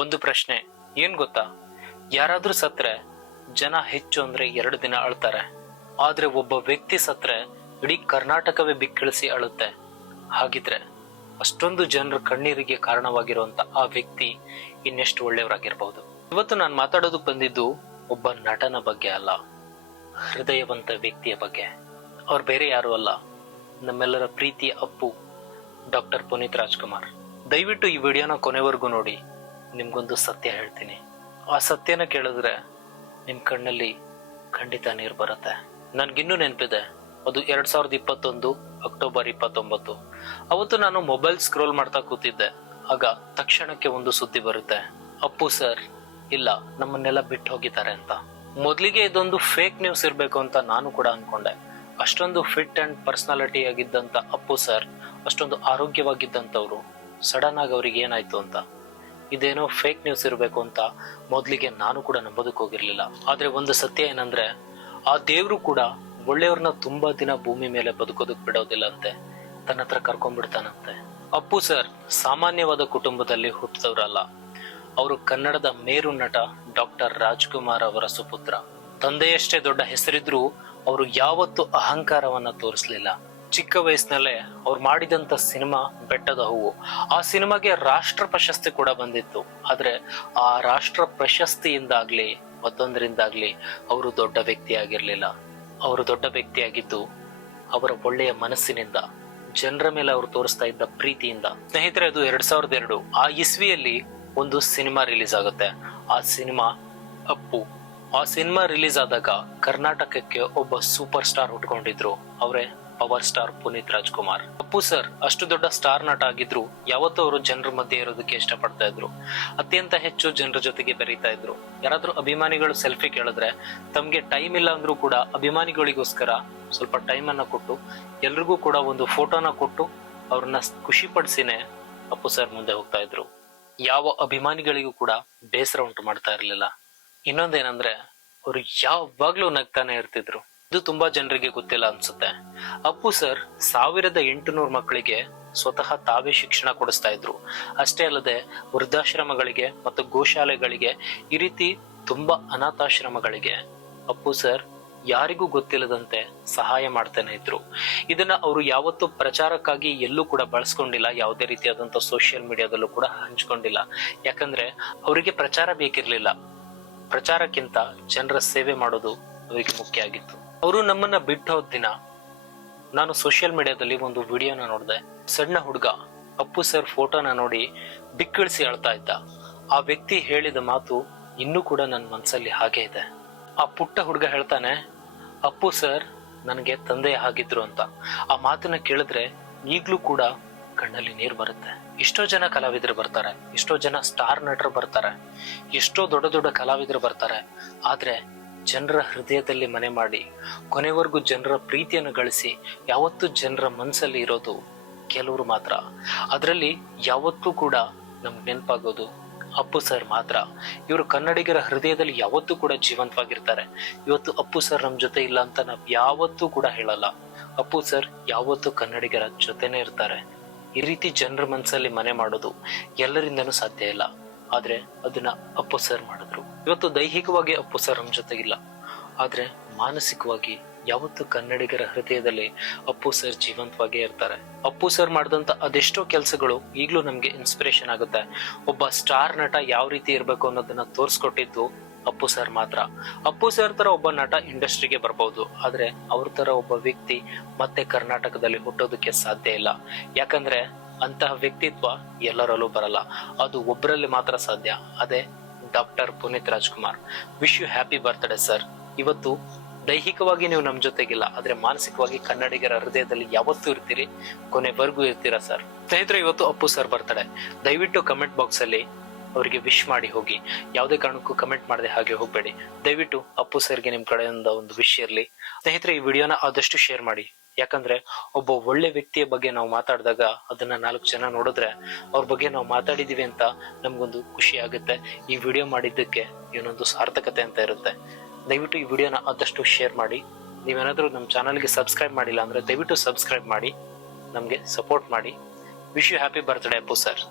ಒಂದು ಪ್ರಶ್ನೆ ಏನ್ ಗೊತ್ತಾ, ಯಾರಾದ್ರೂ ಸತ್ರೆ ಜನ ಹೆಚ್ಚು ಅಂದ್ರೆ 2 ದಿನ ಅಳ್ತಾರೆ, ಆದ್ರೆ ಒಬ್ಬ ವ್ಯಕ್ತಿ ಸತ್ರೆ ಇಡೀ ಕರ್ನಾಟಕವೇ ಬಿಕ್ಕಿಳಿಸಿ ಅಳುತ್ತೆ. ಹಾಗಿದ್ರೆ ಅಷ್ಟೊಂದು ಜನರ ಕಣ್ಣೀರಿಗೆ ಕಾರಣವಾಗಿರುವಂತ ಆ ವ್ಯಕ್ತಿ ಇನ್ನೆಷ್ಟು ಒಳ್ಳೆಯವರಾಗಿರ್ಬಹುದು. ಇವತ್ತು ನಾನು ಮಾತಾಡೋದಕ್ಕೆ ಬಂದಿದ್ದು ಒಬ್ಬ ನಟನ ಬಗ್ಗೆ ಅಲ್ಲ, ಹೃದಯವಂತ ವ್ಯಕ್ತಿಯ ಬಗ್ಗೆ. ಅವ್ರು ಬೇರೆ ಯಾರು ಅಲ್ಲ, ನಮ್ಮೆಲ್ಲರ ಪ್ರೀತಿಯ ಅಪ್ಪು ಡಾಕ್ಟರ್ ಪುನೀತ್ ರಾಜ್ಕುಮಾರ್. ದಯವಿಟ್ಟು ಈ ವಿಡಿಯೋನ ಕೊನೆವರೆಗೂ ನೋಡಿ. ನಿಮ್ಗೊಂದು ಸತ್ಯ ಹೇಳ್ತೀನಿ, ಆ ಸತ್ಯನ ಕೇಳಿದ್ರೆ ನಿಮ್ ಕಣ್ಣಲ್ಲಿ ಖಂಡಿತ ನೀರು ಬರುತ್ತೆ. ನನ್ಗಿನ್ನೂ ನೆನಪಿದೆ, ಅದು 2021 ಅಕ್ಟೋಬರ್ 29. ಅವತ್ತು ನಾನು ಮೊಬೈಲ್ ಸ್ಕ್ರೋಲ್ ಮಾಡ್ತಾ ಕೂತಿದ್ದೆ. ಆಗ ತಕ್ಷಣಕ್ಕೆ ಒಂದು ಸುದ್ದಿ ಬರುತ್ತೆ, ಅಪ್ಪು ಸರ್ ಇಲ್ಲ, ನಮ್ಮನ್ನೆಲ್ಲ ಬಿಟ್ಟು ಹೋಗಿದ್ದಾರೆ ಅಂತ. ಮೊದಲಿಗೆ ಇದೊಂದು ಫೇಕ್ ನ್ಯೂಸ್ ಇರ್ಬೇಕು ಅಂತ ನಾನು ಕೂಡ ಅನ್ಕೊಂಡೆ. ಅಷ್ಟೊಂದು ಫಿಟ್ ಅಂಡ್ ಪರ್ಸನಾಲಿಟಿ ಆಗಿದ್ದಂತ ಅಪ್ಪು ಸರ್, ಅಷ್ಟೊಂದು ಆರೋಗ್ಯವಾಗಿದ್ದಂಥವ್ರು, ಸಡನ್ ಆಗಿ ಅವ್ರಿಗೆ ಏನಾಯ್ತು ಅಂತ, ಇದೇನೋ ಫೇಕ್ ನ್ಯೂಸ್ ಇರಬೇಕು ಅಂತ ಮೊದಲಿಗೆ ನಾನು ಕೂಡ ನಂಬೋದಕ್ಕೆ ಹೋಗಿರ್ಲಿಲ್ಲ. ಆದ್ರೆ ಒಂದು ಸತ್ಯ ಏನಂದ್ರೆ, ಆ ದೇವ್ರು ಕೂಡ ಒಳ್ಳೆಯವ್ರನ್ನ ತುಂಬಾ ದಿನ ಭೂಮಿ ಮೇಲೆ ಬದುಕೋದಕ್ ಬಿಡೋದಿಲ್ಲ ಅಂತೆ, ತನ್ನ ಹತ್ರ ಕರ್ಕೊಂಡ್ಬಿಡ್ತಾನಂತೆ. ಅಪ್ಪು ಸರ್ ಸಾಮಾನ್ಯವಾದ ಕುಟುಂಬದಲ್ಲಿ ಹುಟ್ಟಿದವರಲ್ಲ. ಅವರು ಕನ್ನಡದ ಮೇರು ನಟ ಡಾಕ್ಟರ್ ರಾಜ್ಕುಮಾರ್ ಅವರ ಸುಪುತ್ರ. ತಂದೆಯಷ್ಟೇ ದೊಡ್ಡ ಹೆಸರಿದ್ರೂ ಅವರು ಯಾವತ್ತೂ ಅಹಂಕಾರವನ್ನ ತೋರಿಸ್ಲಿಲ್ಲ. ಚಿಕ್ಕ ವಯಸ್ಸಿನಲ್ಲೇ ಅವ್ರು ಮಾಡಿದಂತ ಸಿನಿಮಾ ಬೆಟ್ಟದ ಹೂವು, ಆ ಸಿನಿಮಾಗೆ ರಾಷ್ಟ್ರ ಪ್ರಶಸ್ತಿ ಕೂಡ ಬಂದಿತ್ತು. ಆದ್ರೆ ಆ ರಾಷ್ಟ್ರ ಪ್ರಶಸ್ತಿಯಿಂದಾಗ್ಲಿ ಮತ್ತೊಂದರಿಂದಾಗ್ಲಿ ಅವರು ದೊಡ್ಡ ವ್ಯಕ್ತಿ ಆಗಿರ್ಲಿಲ್ಲ. ಅವರು ದೊಡ್ಡ ವ್ಯಕ್ತಿಯಾಗಿದ್ದು ಅವರ ಒಳ್ಳೆಯ ಮನಸ್ಸಿನಿಂದ, ಜನರ ಮೇಲೆ ಅವರು ತೋರಿಸ್ತಾ ಇದ್ದ ಪ್ರೀತಿಯಿಂದ. ಸ್ನೇಹಿತರೆ, ಅದು 2002 ಆ ಇಸ್ವಿಯಲ್ಲಿ ಒಂದು ಸಿನಿಮಾ ರಿಲೀಸ್ ಆಗುತ್ತೆ. ಆ ಸಿನಿಮಾ ಅಪ್ಪು. ಆ ಸಿನಿಮಾ ರಿಲೀಸ್ ಆದಾಗ ಕರ್ನಾಟಕಕ್ಕೆ ಒಬ್ಬ ಸೂಪರ್ ಸ್ಟಾರ್ ಹುಟ್ಕೊಂಡಿದ್ರು, ಅವರೇ power star Puneeth Rajkumar. Appu sir ಅಷ್ಟು ದೊಡ್ಡ ಸ್ಟಾರ್ ನಟ ಆಗಿದ್ರು ಯಾವತ್ತೂ ಅವರು ಜನರ ಮಧ್ಯೆ ಇರೋದಕ್ಕೆ ಇಷ್ಟಪಡ್ತಾ ಇದ್ರು. ಅತ್ಯಂತ ಹೆಚ್ಚು ಜನರ ಜೊತೆಗೆ ಬೆರೀತಾ ಇದ್ರು. ಯಾರಾದ್ರೂ ಅಭಿಮಾನಿಗಳು ಸೆಲ್ಫಿ ಕೇಳಿದ್ರೆ ತಮ್ಗೆ ಟೈಮ್ ಇಲ್ಲ ಅಂದ್ರೂ ಕೂಡ ಅಭಿಮಾನಿಗಳಿಗೋಸ್ಕರ ಸ್ವಲ್ಪ ಟೈಮ್ ಅನ್ನ ಕೊಟ್ಟು ಎಲ್ರಿಗೂ ಕೂಡ ಒಂದು ಫೋಟೋನ ಕೊಟ್ಟು ಅವ್ರನ್ನ ಖುಷಿ ಪಡಿಸಿನೇ ಅಪ್ಪು ಸರ್ ಮುಂದೆ ಹೋಗ್ತಾ ಇದ್ರು. ಯಾವ ಅಭಿಮಾನಿಗಳಿಗೂ ಕೂಡ ಬೇಸರ ಉಂಟು ಮಾಡ್ತಾ ಇರ್ಲಿಲ್ಲ. ಇನ್ನೊಂದೇನಂದ್ರೆ, ಅವ್ರು ಯಾವಾಗ್ಲೂ ನಗ್ತಾನೆ ಇರ್ತಿದ್ರು. ಇದು ತುಂಬಾ ಜನರಿಗೆ ಗೊತ್ತಿಲ್ಲ ಅನ್ಸುತ್ತೆ. ಅಪ್ಪು ಸರ್ 1800 ಮಕ್ಕಳಿಗೆ ಸ್ವತಃ ತಾವೇ ಶಿಕ್ಷಣ ಕೊಡಿಸ್ತಾ ಇದ್ರು. ಅಷ್ಟೇ ಅಲ್ಲದೆ ವೃದ್ಧಾಶ್ರಮಗಳಿಗೆ ಮತ್ತು ಗೋಶಾಲೆಗಳಿಗೆ, ಈ ರೀತಿ ತುಂಬಾ ಅನಾಥಾಶ್ರಮಗಳಿಗೆ ಅಪ್ಪು ಸರ್ ಯಾರಿಗೂ ಗೊತ್ತಿಲ್ಲದಂತೆ ಸಹಾಯ ಮಾಡ್ತಾನೆ ಇದ್ರು. ಇದನ್ನ ಅವರು ಯಾವತ್ತೂ ಪ್ರಚಾರಕ್ಕಾಗಿ ಎಲ್ಲೂ ಕೂಡ ಬಳಸ್ಕೊಂಡಿಲ್ಲ, ಯಾವುದೇ ರೀತಿಯಾದಂತ ಸೋಷಿಯಲ್ ಮೀಡಿಯಾದಲ್ಲೂ ಕೂಡ ಹಂಚ್ಕೊಂಡಿಲ್ಲ. ಯಾಕಂದ್ರೆ ಅವರಿಗೆ ಪ್ರಚಾರ ಬೇಕಿರ್ಲಿಲ್ಲ. ಪ್ರಚಾರಕ್ಕಿಂತ ಜನರ ಸೇವೆ ಮಾಡೋದು ಅವರಿಗೆ ಮುಖ್ಯ ಆಗಿತ್ತು. ಅವರು ನಮ್ಮನ್ನ ಬಿಟ್ಟು ಹೋದ ದಿನ ನಾನು ಸೋಷಿಯಲ್ ಮೀಡಿಯಾದಲ್ಲಿ ಒಂದು ವಿಡಿಯೋನ ನೋಡಿದೆ. ಸಣ್ಣ ಹುಡುಗ ಅಪ್ಪು ಸರ್ ಫೋಟೋನ ನೋಡಿ ಬಿಕ್ಕಿಳಿಸಿ ಅಳ್ತಾ ಇದ್ದ. ಆ ವ್ಯಕ್ತಿ ಹೇಳಿದ ಮಾತು ಇನ್ನೂ ಕೂಡ ನನ್ನ ಮನಸ್ಸಲ್ಲಿ ಹಾಗೆ ಇದೆ. ಆ ಪುಟ್ಟ ಹುಡುಗ ಹೇಳ್ತಾನೆ, ಅಪ್ಪು ಸರ್ ನನಗೆ ತಂದೆ ಆಗಿದ್ರು ಅಂತ. ಆ ಮಾತನ್ನ ಕೇಳಿದ್ರೆ ಈಗ್ಲೂ ಕೂಡ ಕಣ್ಣಲ್ಲಿ ನೀರು ಬರುತ್ತೆ. ಎಷ್ಟೋ ಜನ ಕಲಾವಿದರು ಬರ್ತಾರೆ, ಎಷ್ಟೋ ಜನ ಸ್ಟಾರ್ ನಟರು ಬರ್ತಾರೆ, ಎಷ್ಟೋ ದೊಡ್ಡ ದೊಡ್ಡ ಕಲಾವಿದರು ಬರ್ತಾರೆ. ಆದ್ರೆ ಜನರ ಹೃದಯದಲ್ಲಿ ಮನೆ ಮಾಡಿ ಕೊನೆವರೆಗೂ ಜನರ ಪ್ರೀತಿಯನ್ನು ಗಳಿಸಿ ಯಾವತ್ತೂ ಜನರ ಮನಸ್ಸಲ್ಲಿ ಇರೋದು ಕೆಲವರು ಮಾತ್ರ. ಅದರಲ್ಲಿ ಯಾವತ್ತೂ ಕೂಡ ನಮ್ಗೆ ನೆನಪಾಗೋದು ಅಪ್ಪು ಸರ್ ಮಾತ್ರ. ಇವರು ಕನ್ನಡಿಗರ ಹೃದಯದಲ್ಲಿ ಯಾವತ್ತೂ ಕೂಡ ಜೀವಂತವಾಗಿರ್ತಾರೆ. ಇವತ್ತು ಅಪ್ಪು ಸರ್ ನಮ್ ಜೊತೆ ಇಲ್ಲ ಅಂತ ನಾವ್ ಯಾವತ್ತೂ ಕೂಡ ಹೇಳಲ್ಲ. ಅಪ್ಪು ಸರ್ ಯಾವತ್ತೂ ಕನ್ನಡಿಗರ ಜೊತೆನೆ ಇರ್ತಾರೆ. ಈ ರೀತಿ ಜನರ ಮನಸ್ಸಲ್ಲಿ ಮನೆ ಮಾಡೋದು ಎಲ್ಲರಿಂದನೂ ಸಾಧ್ಯ ಇಲ್ಲ. ಆದ್ರೆ ಅದನ್ನ ಅಪ್ಪು ಸರ್ ಮಾಡಿದ್ರು. ಇವತ್ತು ದೈಹಿಕವಾಗಿ ಅಪ್ಪು ಸರ್ ನಮ್ಮ ಜೊತೆಗಿಲ್ಲ, ಆದ್ರೆ ಮಾನಸಿಕವಾಗಿ ಯಾವತ್ತು ಕನ್ನಡಿಗರ ಹೃದಯದಲ್ಲಿ ಅಪ್ಪು ಸರ್ ಜೀವಂತವಾಗೇ ಇರ್ತಾರೆ. ಅಪ್ಪು ಸರ್ ಮಾಡಿದಂತ ಅದೆಷ್ಟೋ ಕೆಲಸಗಳು ಈಗ್ಲೂ ನಮ್ಗೆ ಇನ್ಸ್ಪಿರೇಷನ್ ಆಗುತ್ತೆ. ಒಬ್ಬ ಸ್ಟಾರ್ ನಟ ಯಾವ ರೀತಿ ಇರ್ಬೇಕು ಅನ್ನೋದನ್ನ ತೋರ್ಸ್ಕೊಟ್ಟಿದ್ದು ಅಪ್ಪು ಸರ್ ಮಾತ್ರ. ಅಪ್ಪು ಸರ್ ತರ ಒಬ್ಬ ನಟ ಇಂಡಸ್ಟ್ರಿಗೆ ಬರ್ಬಹುದು, ಆದ್ರೆ ಅವ್ರ ತರ ಒಬ್ಬ ವ್ಯಕ್ತಿ ಮತ್ತೆ ಕರ್ನಾಟಕದಲ್ಲಿ ಹುಟ್ಟೋದಕ್ಕೆ ಸಾಧ್ಯ ಇಲ್ಲ. ಯಾಕಂದ್ರೆ ಅಂತಹ ವ್ಯಕ್ತಿತ್ವ ಎಲ್ಲರಲ್ಲೂ ಬರಲ್ಲ, ಅದು ಒಬ್ಬರಲ್ಲಿ ಮಾತ್ರ ಸಾಧ್ಯ. ಅದೇ doctor Puneeth Rajkumar. Wish you happy birthday sir. ಇವತ್ತು ದೈಹಿಕವಾಗಿ ನೀವು ನಮ್ ಜೊತೆಗಿಲ್ಲ, ಆದ್ರೆ ಮಾನಸಿಕವಾಗಿ ಕನ್ನಡಿಗರ ಹೃದಯದಲ್ಲಿ ಯಾವತ್ತೂ ಇರ್ತೀರಿ, ಕೊನೆವರೆಗೂ ಇರ್ತೀರಾ ಸರ್. ಸ್ನೇಹಿತರೆ, ಇವತ್ತು ಅಪ್ಪು ಸರ್ ಬರ್ತ್ಡೇ. ದಯವಿಟ್ಟು ಕಮೆಂಟ್ ಬಾಕ್ಸ್ ಅಲ್ಲಿ ಅವರಿಗೆ ವಿಶ್ ಮಾಡಿ ಹೋಗಿ. ಯಾವುದೇ ಕಾರಣಕ್ಕೂ ಕಮೆಂಟ್ ಮಾಡದೆ ಹಾಗೆ ಹೋಗ್ಬೇಡಿ. ದಯವಿಟ್ಟು ಅಪ್ಪು ಸರ್ಗೆ ನಿಮ್ ಕಡೆಯಿಂದ ಒಂದು ವಿಶ್ ಇರ್ಲಿ. ಸ್ನೇಹಿತರೆ, ಈ ವಿಡಿಯೋನ ಆದಷ್ಟು ಶೇರ್ ಮಾಡಿ. ಯಾಕಂದ್ರೆ ಒಬ್ಬ ಒಳ್ಳೆ ವ್ಯಕ್ತಿಯ ಬಗ್ಗೆ ನಾವು ಮಾತಾಡಿದಾಗ ಅದನ್ನ 4 ಜನ ನೋಡಿದ್ರೆ ಅವ್ರ ಬಗ್ಗೆ ನಾವು ಮಾತಾಡಿದೀವಿ ಅಂತ ನಮ್ಗೊಂದು ಖುಷಿ ಆಗುತ್ತೆ. ಈ ವಿಡಿಯೋ ಮಾಡಿದ್ದಕ್ಕೆ ಏನೊಂದು ಸಾರ್ಥಕತೆ ಅಂತ ಇರುತ್ತೆ. ದಯವಿಟ್ಟು ಈ ವಿಡಿಯೋನ ಆದಷ್ಟು ಶೇರ್ ಮಾಡಿ. ನೀವೇನಾದ್ರೂ ನಮ್ಮ ಚಾನಲ್ಗೆ ಸಬ್ಸ್ಕ್ರೈಬ್ ಮಾಡಿಲ್ಲ ಅಂದ್ರೆ ದಯವಿಟ್ಟು ಸಬ್ಸ್ಕ್ರೈಬ್ ಮಾಡಿ, ನಮ್ಗೆ ಸಪೋರ್ಟ್ ಮಾಡಿ. Wish you happy birthday Appu sir.